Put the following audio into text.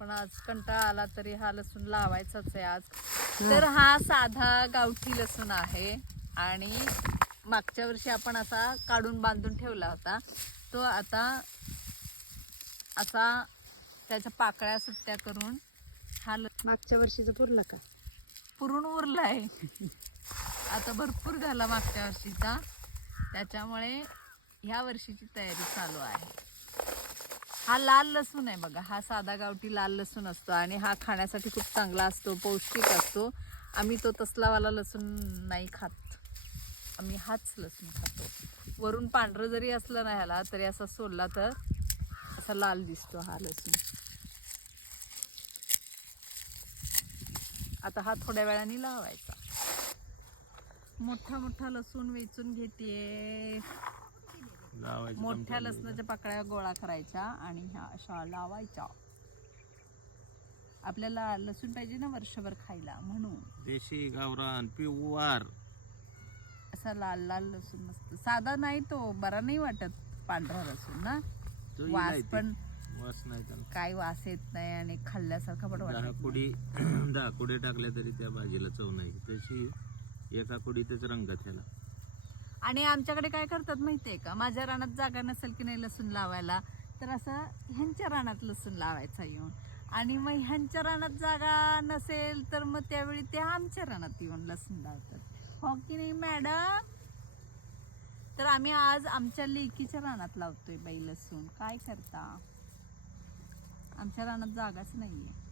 पण आज कंटाळा आला तरी हा लसूण लावायचाच आहे आज. तर हा साधा गावठी लसूण आहे आणि मागच्या वर्षी आपण असा काढून बांधून ठेवला होता. तो आता असा त्याच्या पाकळ्या सुट्ट्या करून हा ल- मागच्या वर्षीचं पुरला का? पुरून उरलाय. आता भरपूर झाला मागच्या वर्षीचा. त्याच्यामुळे ह्या वर्षीची तयारी चालू आहे. हा लाल लसूण आहे बघा. हा साधा गावठी लाल लसूण असतो आणि हा खाण्यासाठी खूप चांगला असतो पौष्टिक असतो. आम्ही तो तसलावाला लसूण नाही खात. आम्ही हाच लसूण खातो. वरून पांढरं जरी असलं नाही ह्याला तरी असा सोलला तर असा लाल दिसतो हा लसूण. आता हा थोड्या वेळाने लावायचा. मोठा मोठा लसूण वेचून घेते लावायचं मोठ्या लसणाच्या पाकळ्या गोळा करायच्या आणि ह्या अशा लावायच्या. आपल्याला लसूण पाहिजे ना वर्षभर खायला म्हणून. देशी गावरान पिवार. असा लाल लाल लसूण मस्त. साधा नाही तो बरा नाही वाटत पांढरा लसूण ना. वास नाही ते. पण वास नाही त्याला. काय वास येत नाही आणि खाल्ल्यासारखा पण दहा वाटत. कुडी दहा कुडी टाकल्या तरी त्या भाजीला चव नाही. तशी एका कुडीतच रंग त्याला आणि आमच्याकडे काय करतात माहिती आहे का? माझ्या रानात जागा नसेल की नाही लसूण लावायला तर असं ह्यांच्या रानात लसूण लावायचा येऊन. आणि मग ह्यांच्या रानात जागा नसेल तर मग त्यावेळी ते आमच्या रानात येऊन लसूण लावतात. हो की नाही मॅडम? तर आम्ही आज आमच्या लेकीच्या रानात लावतोय बाई लसूण. काय करता? आमच्या रानात जागाच नाहीये.